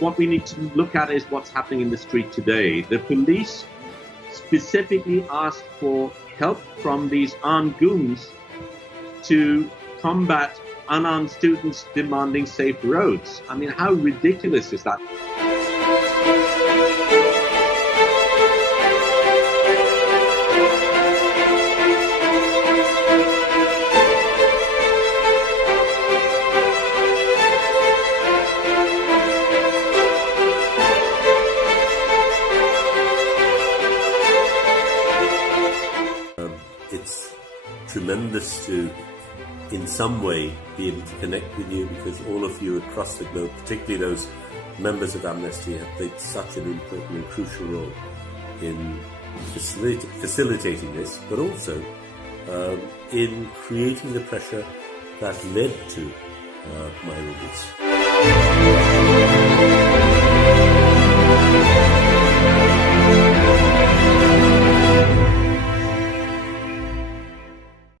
what we need to look at is what's happening in the street today. The police specifically asked for help from these armed goons to combat unarmed students demanding safe roads. I mean, how ridiculous is that? It's tremendous to, in some way, be able to connect with you, because all of you across the globe, particularly those members of Amnesty, have played such an important and crucial role in facilitating this, but also in creating the pressure that led to my release.